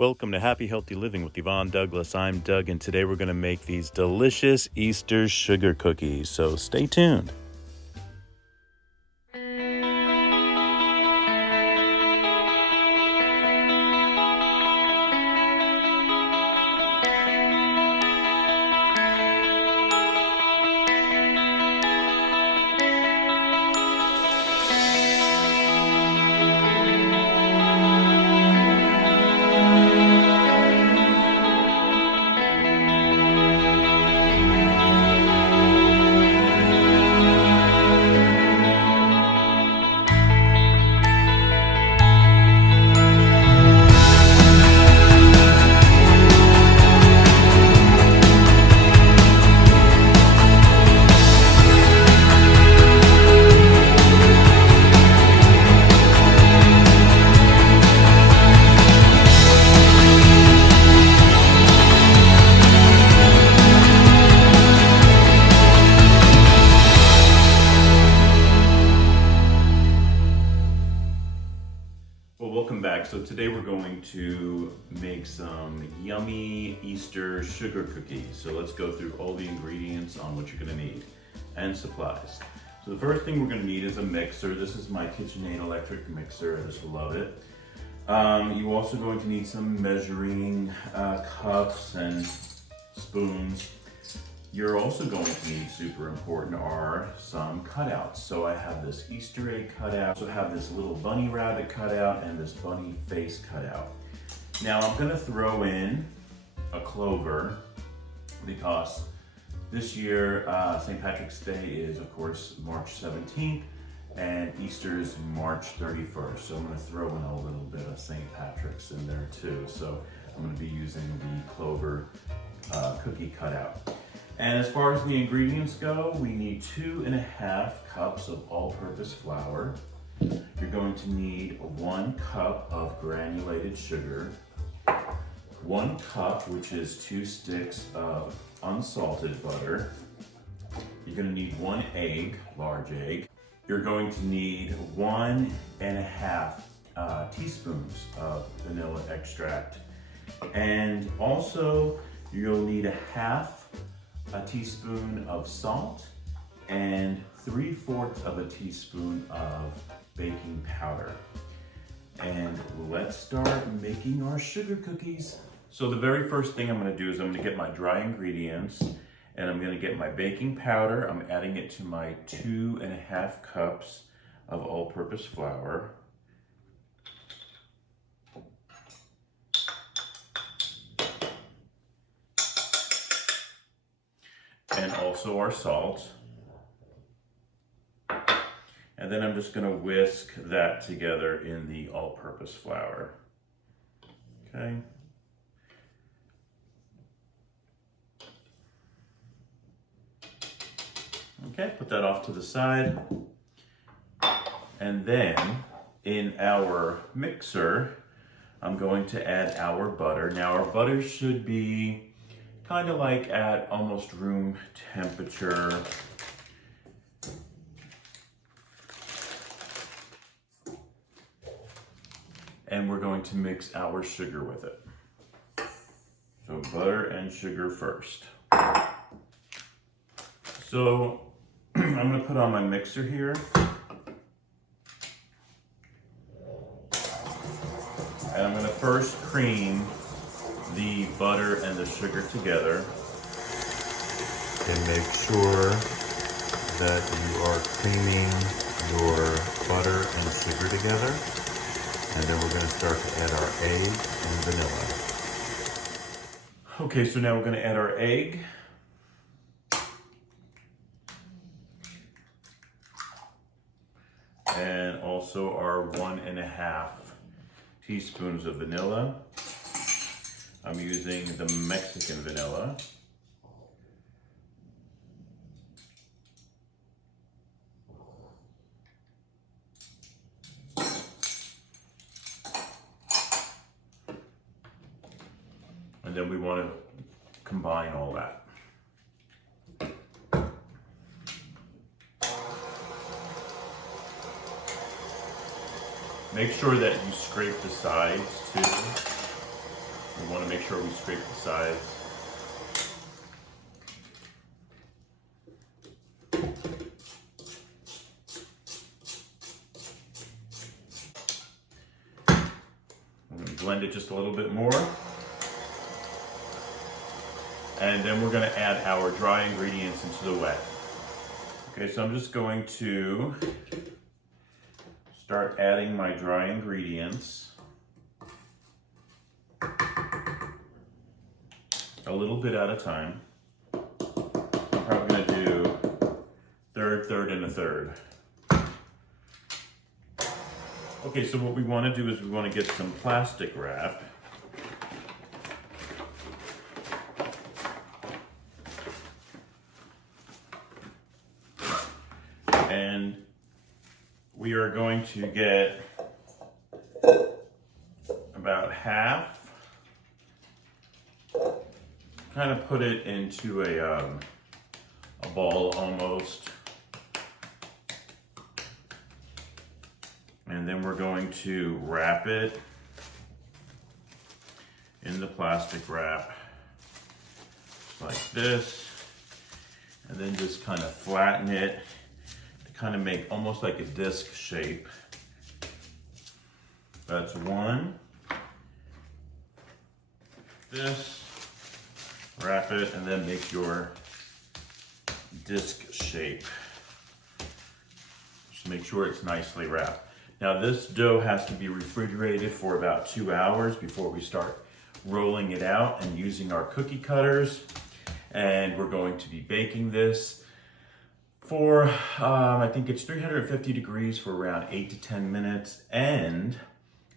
Welcome to Happy Healthy Living with Yvonne Douglas. I'm Doug, and today we're going to make these delicious Easter sugar cookies, so stay tuned. Welcome back. So today we're going to make some yummy Easter sugar cookies. So let's go through all the ingredients on what you're going to need and supplies. So the first thing we're going to need is a mixer. This is my KitchenAid electric mixer. I just love it. You're also going to need some measuring cups and spoons. You're also going to need, super important, are some cutouts. So I have this Easter egg cutout. So I have this little bunny rabbit cutout and this bunny face cutout. Now I'm gonna throw in a clover because this year St. Patrick's Day is, of course, March 17th and Easter is March 31st. So I'm gonna throw in a little bit of St. Patrick's in there too. So I'm gonna be using the clover cookie cutout. And as far as the ingredients go, we need 2.5 cups of all-purpose flour. You're going to need 1 cup of granulated sugar, 1 cup, which is 2 sticks of unsalted butter. You're going to need 1 egg, large egg. You're going to need 1.5 teaspoons of vanilla extract. And also, you'll need a teaspoon of salt and 3/4 of a teaspoon of baking powder. And let's start making our sugar cookies. So the very first thing I'm going to do is I'm going to get my dry ingredients and I'm going to get my baking powder. I'm adding it to my 2.5 cups of all-purpose flour. And also our salt. And then I'm just going to whisk that together in the all-purpose flour. Okay. Okay, put that off to the side. And then in our mixer, I'm going to add our butter. Now our butter should be kind of like at almost room temperature. And we're going to mix our sugar with it. So butter and sugar first. So I'm going to put on my mixer here. And I'm going to first cream the butter and the sugar together. And make sure that you are creaming your butter and sugar together. And then we're going to start to add our egg and vanilla. Okay, so now we're going to add our egg. And also our 1.5 teaspoons of vanilla. I'm using the Mexican vanilla. And then we want to combine all that. Make sure that you scrape the sides too. sure we scrape the sides. I'm going to blend it just a little bit more. And then we're going to add our dry ingredients into the wet. Okay, so I'm just going to start adding my dry ingredients. A little bit at a time. I'm probably going to do third, and a third. Okay, so what we want to do is we want to get some plastic wrap. And we are going to get about half, kind of put it into a ball almost. And then we're going to wrap it in the plastic wrap like this, and then just kind of flatten it to kind of make almost like a disc shape. That's one. This, wrap it, and then make your disc shape. Just make sure it's nicely wrapped. Now this dough has to be refrigerated for about 2 hours before we start rolling it out and using our cookie cutters. And we're going to be baking this for, I think it's 350 degrees for around 8 to 10 minutes. And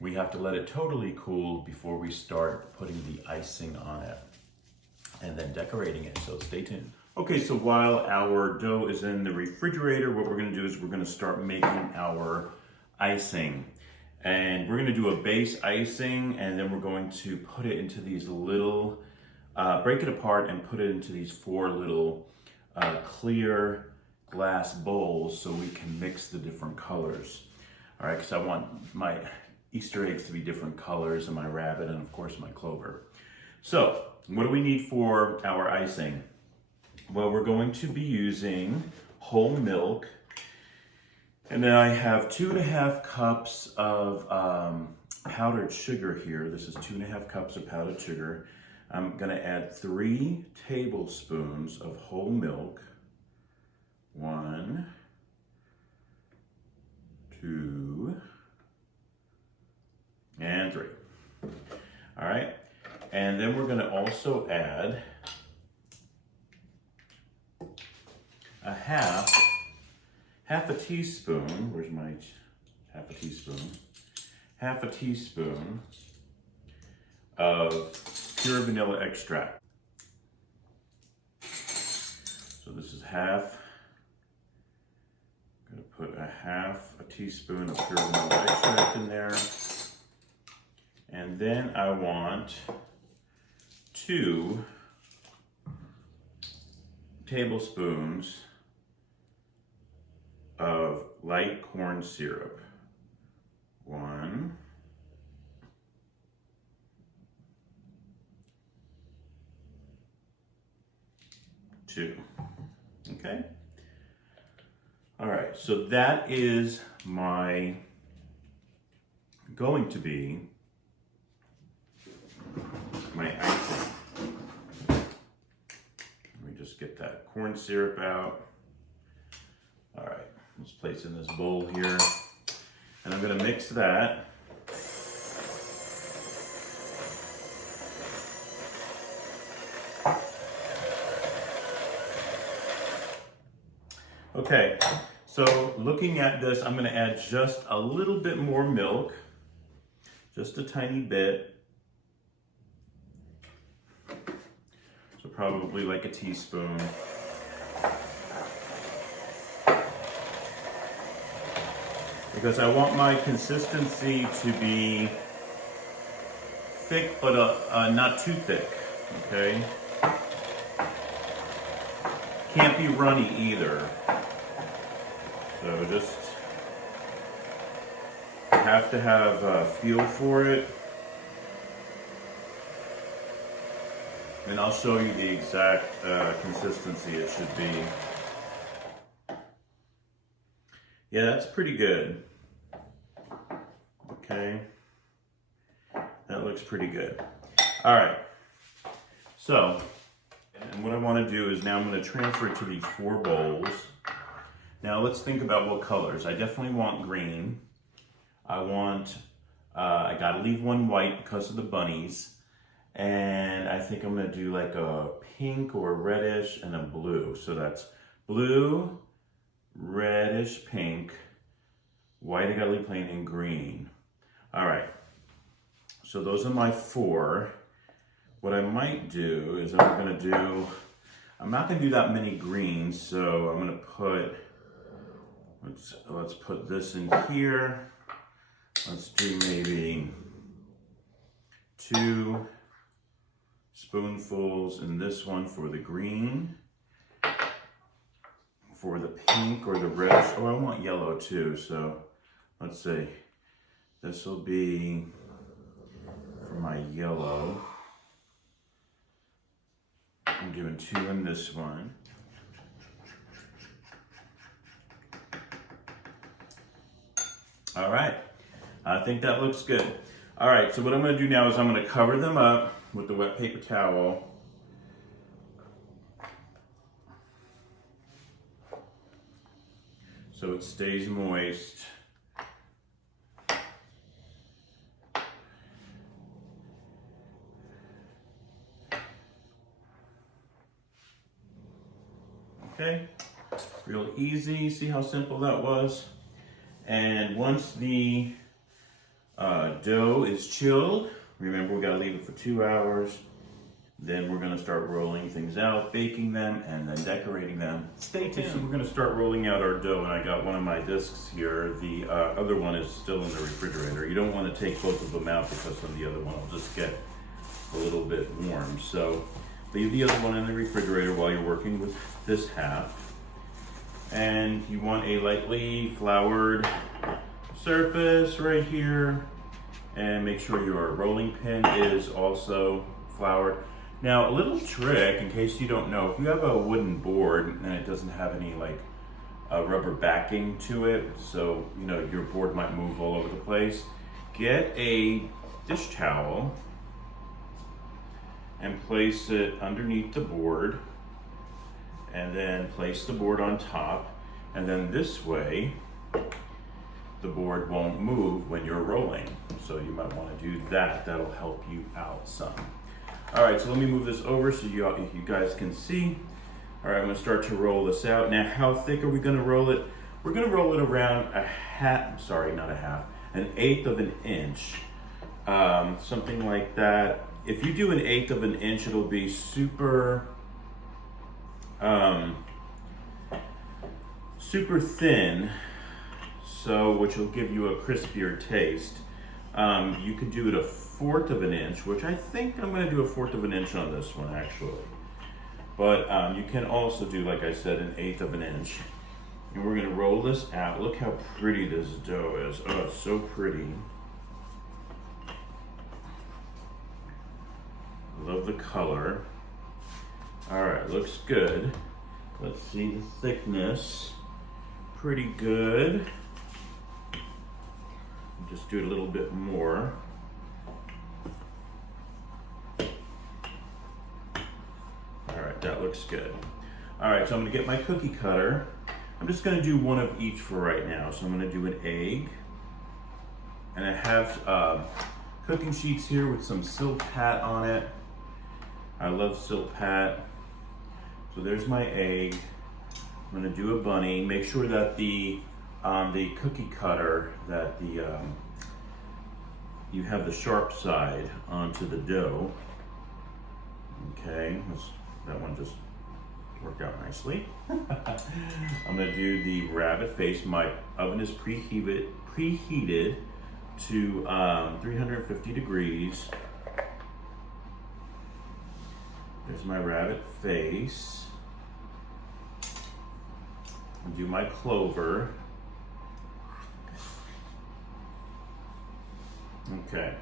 we have to let it totally cool before we start putting the icing on it and then decorating it, so stay tuned. Okay, so while our dough is in the refrigerator, what we're gonna do is we're gonna start making our icing. And we're gonna do a base icing, and then we're going to put it into these little, break it apart and put it into these 4 little clear glass bowls so we can mix the different colors. All right, because I want my Easter eggs to be different colors, and my rabbit, and of course my clover. So, what do we need for our icing? Well, we're going to be using whole milk. And then I have 2½ cups of powdered sugar here. This is 2½ cups of powdered sugar. I'm gonna add 3 tablespoons of whole milk. 1, 2, and 3. All right, and then we're gonna also add a half a teaspoon, where's my half a teaspoon? Half a teaspoon of pure vanilla extract. So this is half. I'm gonna put a half a teaspoon of pure vanilla extract in there. And then I want 2 tablespoons of light corn syrup. 1, 2. Okay. All right, so that is going to be my icing. Let me just get that corn syrup out. All right, let's place in this bowl here. And I'm gonna mix that. Okay, so looking at this, I'm gonna add just a little bit more milk, just a tiny bit. So probably like a teaspoon. Because I want my consistency to be thick, but not too thick, okay? Can't be runny either. So just have to have a feel for it. And I'll show you the exact consistency it should be. Yeah, that's pretty good. Okay, that looks pretty good. All right, so, and what I want to do is now I'm going to transfer it to these 4 bowls. Now let's think about what colors. I definitely want green. I gotta leave one white because of the bunnies. And I think I'm gonna do like a pink or reddish and a blue. So that's blue, reddish, pink, white I gotta leave plain, and green. All right, so those are my 4. What I might do is I'm not gonna do that many greens, so I'm gonna put, let's put this in here. Let's do maybe 2 spoonfuls in this one for the green. For the pink or the reddish, oh, I want yellow too, so let's see. This will be for my yellow. I'm doing 2 in this one. All right, I think that looks good. All right, so what I'm gonna do now is I'm gonna cover them up with the wet paper towel. So it stays moist. Okay, real easy. See how simple that was? And once the dough is chilled, remember we gotta leave it for 2 hours. Then we're gonna start rolling things out, baking them, and then decorating them. Stay tuned. So we're gonna start rolling out our dough, and I got one of my discs here. The other one is still in the refrigerator. You don't wanna take both of them out because then the other one will just get a little bit warm. So leave the other one in the refrigerator while you're working with this half. And you want a lightly floured surface right here. And make sure your rolling pin is also floured. Now, a little trick, in case you don't know, if you have a wooden board and it doesn't have any like rubber backing to it, so you know your board might move all over the place, get a dish towel and place it underneath the board, and then place the board on top, and then this way the board won't move when you're rolling. So you might want to do that. That'll help you out some. All right, so let me move this over so you guys can see. All right, I'm gonna start to roll this out. Now, how thick are we gonna roll it? We're gonna roll it around an eighth of an inch, something like that. If you do an eighth of an inch, it'll be super, super thin, so which will give you a crispier taste. You could do it a fourth of an inch, which I think I'm going to do a fourth of an inch on this one actually. But you can also do, like I said, an eighth of an inch. And we're going to roll this out. Look how pretty this dough is. Oh, it's so pretty. Love the color. All right, looks good. Let's see the thickness. Pretty good. Just do it a little bit more. All right, that looks good. All right, so I'm gonna get my cookie cutter. I'm just gonna do one of each for right now. So I'm gonna do an egg. And I have cooking sheets here with some Silpat on it. I love Silpat. So there's my egg. I'm gonna do a bunny. Make sure that the cookie cutter, that you have the sharp side onto the dough. Okay, that one just worked out nicely. I'm gonna do the rabbit face. My oven is preheated to 350 degrees. There's my rabbit face. I'll do my clover. Okay,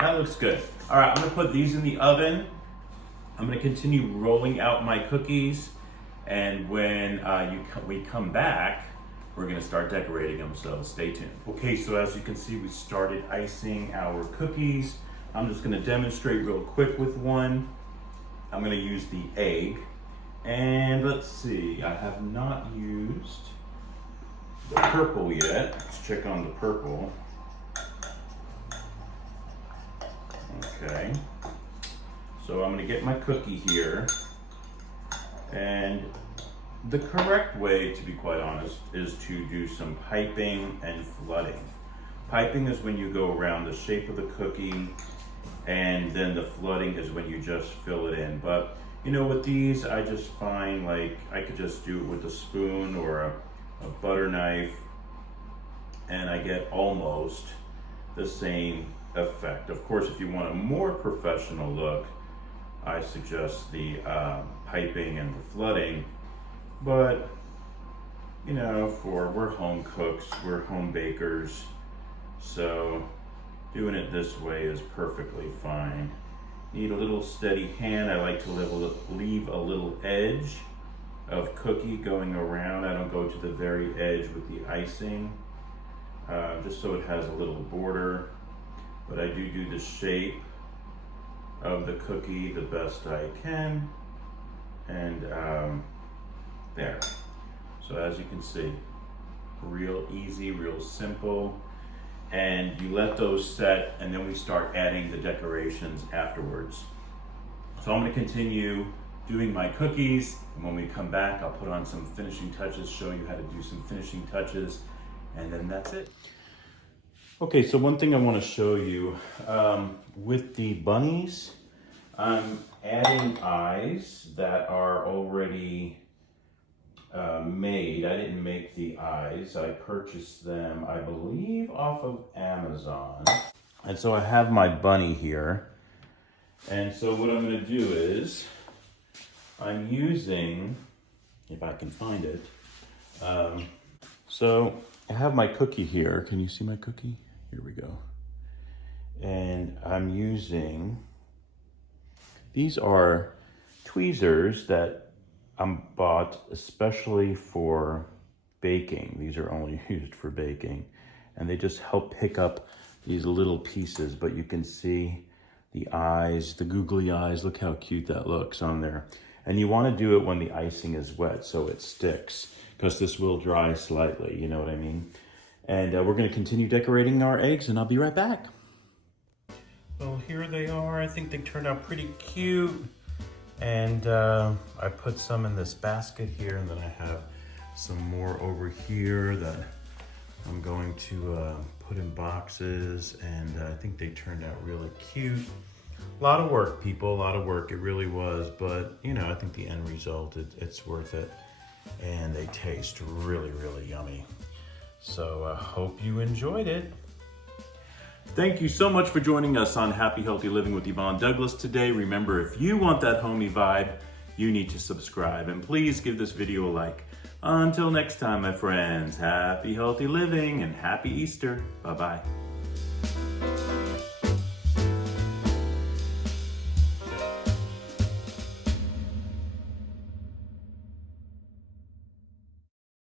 that looks good. All right, I'm gonna put these in the oven I'm gonna continue rolling out my cookies, and when we come back, we're gonna start decorating them, so stay tuned. Okay, so as you can see, we started icing our cookies. I'm just gonna demonstrate real quick with one. I'm gonna use the egg, and let's see, I have not used the purple yet. Let's check on the purple. Okay, so I'm gonna get my cookie here, and the correct way, to be quite honest, is to do some piping and flooding. Piping is when you go around the shape of the cookie, and then the flooding is when you just fill it in. But you know, with these, I just find like I could just do it with a spoon or a butter knife, and I get almost the same effect. Of course, if you want a more professional look, I suggest the piping and the flooding. But you know, we're home cooks, we're home bakers, so doing it this way is perfectly fine. Need a little steady hand. I like to leave a little edge of cookie going around. I don't go to the very edge with the icing, just so it has a little border. But I do the shape of the cookie the best I can, and there. So as you can see, real easy, real simple. And you let those set, and then we start adding the decorations afterwards. So I'm gonna continue doing my cookies, and when we come back, I'll put on some finishing touches, show you how to do some finishing touches, and then that's it. Okay, so one thing I wanna show you, with the bunnies, I'm adding eyes that are already made. I didn't make the eyes. I purchased them, I believe, off of Amazon. And so I have my bunny here. And so what I'm going to do is I'm using, if I can find it, so I have my cookie here. Can you see my cookie? Here we go. And I'm using, these are tweezers that I'm bought especially for baking. These are only used for baking, and they just help pick up these little pieces. But you can see the eyes, the googly eyes. Look how cute that looks on there. And you want to do it when the icing is wet so it sticks, because this will dry slightly, you know what I mean? And we're going to continue decorating our eggs, and I'll be right back. Well, here they are. I think they turned out pretty cute. And I put some in this basket here, and then I have some more over here that I'm going to put in boxes, and I think they turned out really cute. A lot of work, people, a lot of work. It really was, but you know, I think the end result, it's worth it, and they taste really, really yummy. So I hope you enjoyed it. Thank you so much for joining us on Happy Healthy Living with Yvonne Douglas today. Remember, if you want that homey vibe, you need to subscribe, and please give this video a like. Until next time, my friends, happy healthy living and happy Easter. Bye-bye.